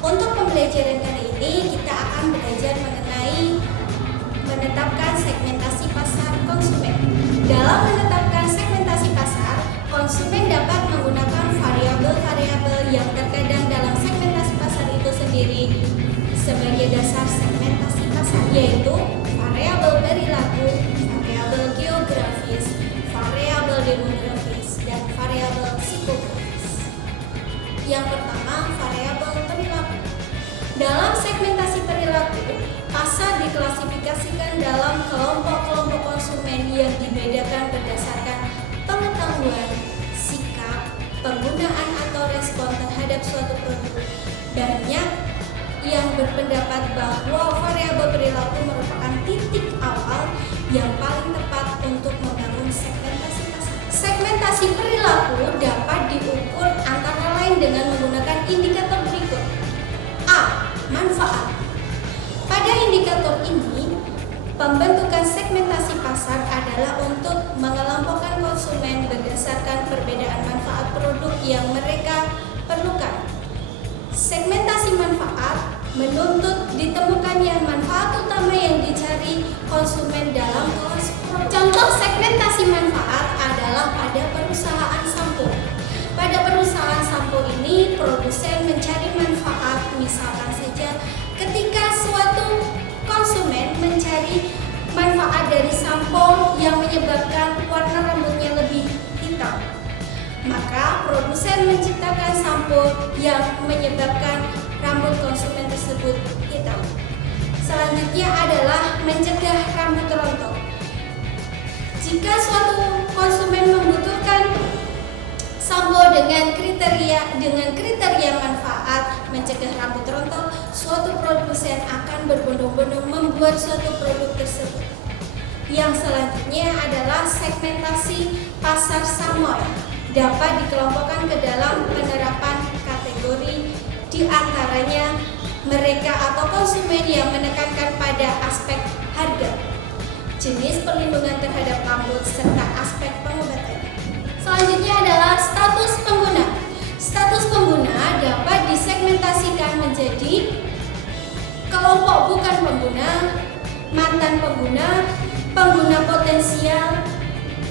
Untuk pembelajaran kali ini kita akan belajar mengenai menetapkan segmentasi pasar konsumen. Dalam menetapkan segmentasi pasar, konsumen dapat menggunakan variabel-variabel yang terkadang dalam segmentasi pasar itu sendiri sebagai dasar segmentasi pasar, yaitu variabel perilaku, variabel geografis, variabel demografis, dan variabel psikografis. Yang pertama, variabel perilaku. Dalam segmentasi perilaku, pasar diklasifikasikan dalam kelompok-kelompok konsumen yang dibedakan berdasarkan pengetahuan, sikap, penggunaan atau respon terhadap suatu produk. Banyak yang berpendapat bahwa variabel perilaku merupakan titik awal yang paling tepat untuk membangun segmentasi pasar. Segmentasi perilaku dapat diukur antara lain dengan menggunakan indikator berikut. A. Manfaat. Pada indikator ini, pembentukan segmentasi pasar adalah untuk mengelompokkan konsumen berdasarkan perbedaan manfaat produk yang mereka perlukan. Segmentasi manfaat menuntut ditemukannya manfaat utama yang dicari konsumen dalam kelas produk. Contoh segmentasi manfaat adalah pada perusahaan sampo. Pada perusahaan sampo ini, produsen mencari manfaat, misalkan saja ketika suatu konsumen mencari manfaat dari sampo yang menyebabkan warna rambutnya lebih hitam, maka produsen menciptakan sampo yang menyebabkan rambut konsumen tersebut hitam. Selanjutnya adalah mencegah rambut rontok. Jika suatu konsumen membutuhkan sampo dengan kriteria manfaat mencegah rambut rontok, suatu produsen akan berbondong-bondong membuat suatu produk tersebut. Yang selanjutnya adalah segmentasi pasar Samoy. Dapat dikelompokkan ke dalam penerapan kategori, di antaranya mereka atau konsumen yang menekankan pada aspek harga, jenis perlindungan terhadap rambut, serta aspek pengobatan. Selanjutnya adalah status pengguna. Status pengguna dapat disegmentasikan menjadi kelompok bukan pengguna, mantan pengguna, pengguna potensial,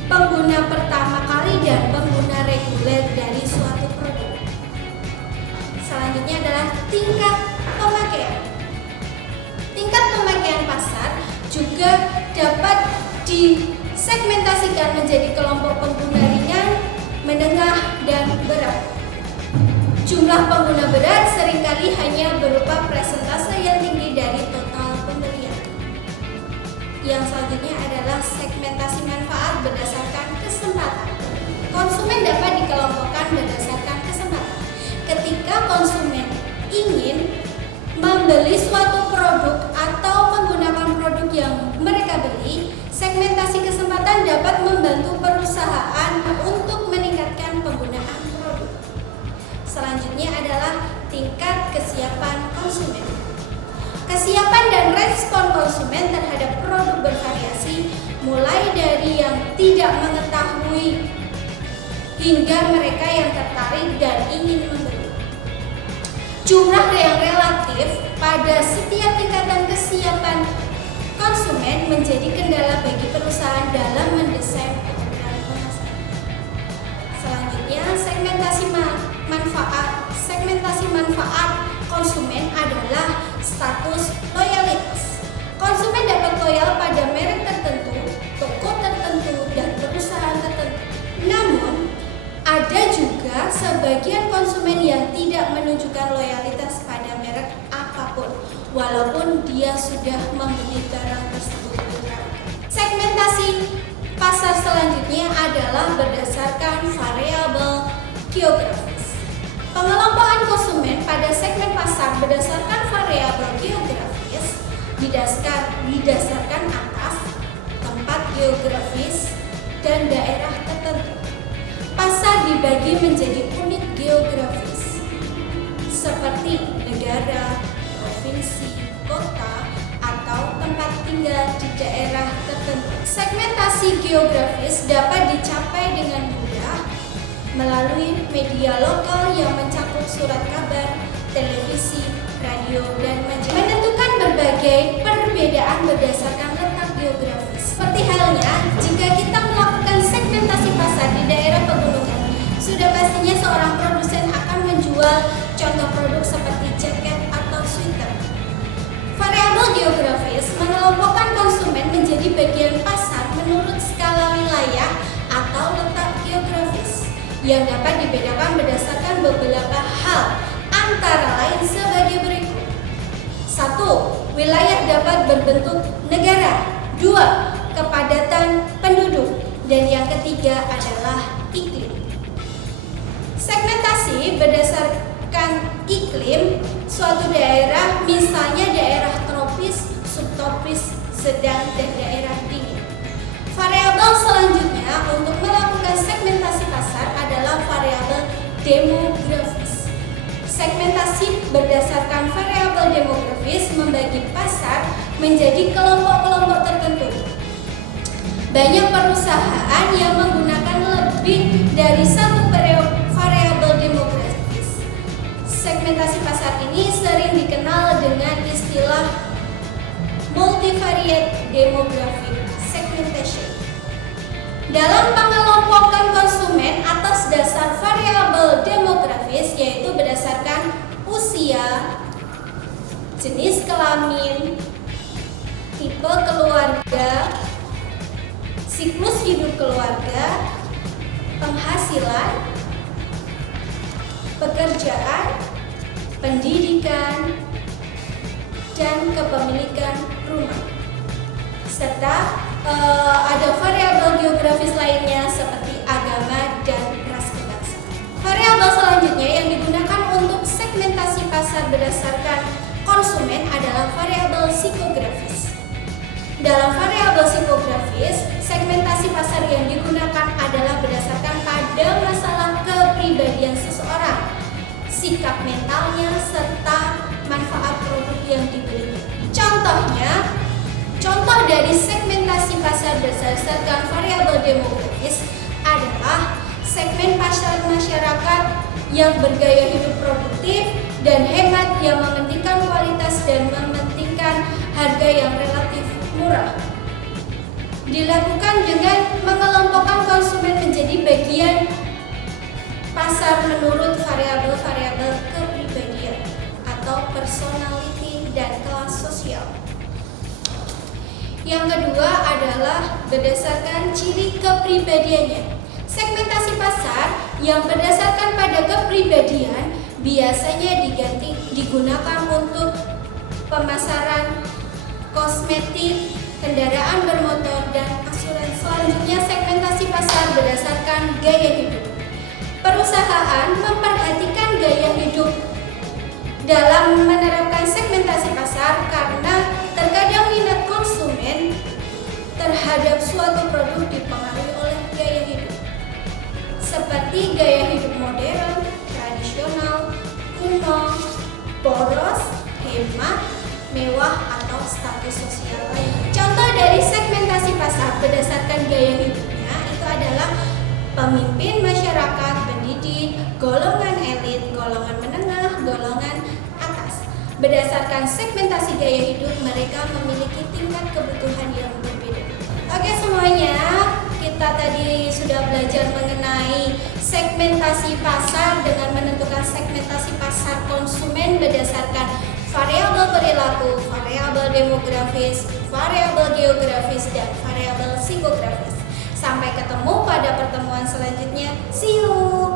pengguna pertama kali, dan pengguna reguler dari suatu produk. Selanjutnya adalah tingkat pemakaian. Tingkat pemakaian pasar juga dapat disegmentasikan menjadi kelompok pengguna ringan, menengah, dan berat. Jumlah pengguna berat seringkali hanya berupa persentase yang tinggi dari total pembelian. Yang selanjutnya adalah segmentasi manfaat berdasarkan kesempatan. Konsumen dapat dikelompokkan berdasarkan kesempatan. Ketika konsumen ingin membeli suatu produk atau menggunakan produk yang mereka beli, segmentasi kesempatan dapat membantu perusahaan untuk meningkatkan penggunaan produk. Selanjutnya adalah tingkat kesiapan konsumen. Kesiapan dan respon konsumen terhadap produk bervariasi, mulai dari yang tidak mengetahui hingga mereka yang tertarik dan ingin membeli. Jumlah yang relatif pada setiap tingkatan kesiapan konsumen menjadi kendala bagi perusahaan dalam mendesain program pemasaran. Selanjutnya, segmentasi manfaat konsumen adalah status loyalitas. Konsumen dapat loyal pada merek tertentu, toko tertentu, dan perusahaan tertentu. Namun, ada juga sebagian konsumen yang tidak menunjukkan loyalitas pada merek apapun, walaupun dia sudah membeli barang tersebut. Segmentasi pasar selanjutnya adalah berdasarkan variabel geografis. Pengelompokan konsumen pada segmen pasar berdasarkan variabel geografis didasarkan atas tempat geografis dan daerah tertentu. Pasar dibagi menjadi unit geografis seperti negara, provinsi, kota, atau tempat tinggal di daerah tertentu. Segmentasi geografis dapat dicapai dengan mudah melalui media lokal yang mencakup surat kabar, televisi, radio, dan menentukan berbagai perbedaan berdasarkan letak geografis. Seperti halnya jika kita melakukan segmentasi pasar di daerah pegunungan, sudah pastinya seorang produsen akan menjual contoh produk seperti jaket atau sweater. Variabel geografis mengelompokkan konsumen menjadi bagian pasar menurut skala wilayah atau letak geografis yang dapat dibedakan berdasarkan beberapa hal, antara lain sebagai berikut. 1. Wilayah dapat berbentuk negara. 2. Kepadatan penduduk. Dan yang ketiga adalah iklim. Segmentasi berdasarkan iklim suatu daerah, misalnya daerah tropis, subtropis, sedang, dan daerah dingin. Variabel selanjutnya untuk melakukan segmentasi pasar adalah variabel demografis. Segmentasi berdasarkan variabel demografis membagi pasar menjadi kelompok-kelompok tertentu. Banyak perusahaan yang menggunakan lebih dari satu variabel demografis. Segmentasi pasar ini sering dikenal dengan istilah multivariate demographic segmentation. Dalam pengelompokan konsumen atas dasar variabel demografis, yaitu berdasarkan usia, jenis kelamin, tipe keluarga, siklus hidup keluarga, penghasilan, pekerjaan, pendidikan, dan kepemilikan rumah. Serta ada variabel geografis lainnya seperti agama dan ras kebangsaan. Variabel selanjutnya yang digunakan untuk segmentasi pasar berdasarkan konsumen adalah variabel psikografis. Dalam variabel psikografis, segmentasi pasar yang digunakan adalah berdasarkan pada masalah kepribadian seseorang, sikap mentalnya, serta manfaat produk yang dibelinya. Contoh dari segmentasi pasar berdasarkan variabel demografis adalah segmen pasar masyarakat yang bergaya hidup produktif dan hemat, yang mementingkan kualitas dan mementingkan harga yang relatif murah. Dilakukan dengan mengelompokkan konsumen menjadi bagian pasar menurut variabel-variabel kepribadian atau personality dan kelas sosial. Yang kedua adalah berdasarkan ciri kepribadiannya. Segmentasi pasar yang berdasarkan pada kepribadian biasanya digunakan untuk pemasaran kosmetik, kendaraan bermotor, dan asuransi. Selanjutnya, segmentasi pasar berdasarkan gaya hidup. Perusahaan memperhatikan gaya hidup dalam menerapkan segmentasi pasar karena terkadang minat konsumen terhadap suatu produk dipengaruhi oleh gaya hidup, seperti gaya hidup modern, tradisional, kuno, boros, hemat, mewah, atau status sosial lain. Contoh dari segmentasi pasar berdasarkan gaya hidupnya itu adalah pemimpin masyarakat, pendidik, golongan elit, golongan menengah, golongan atas. Berdasarkan segmentasi gaya hidup, mereka memiliki tingkat kebutuhan yang berbeda. Oke semuanya, kita tadi sudah belajar mengenai segmentasi pasar dengan menentukan segmentasi pasar konsumen berdasarkan variabel perilaku, variabel demografis, variabel geografis, dan variabel psikografis. Sampai ketemu pada pertemuan selanjutnya. See you!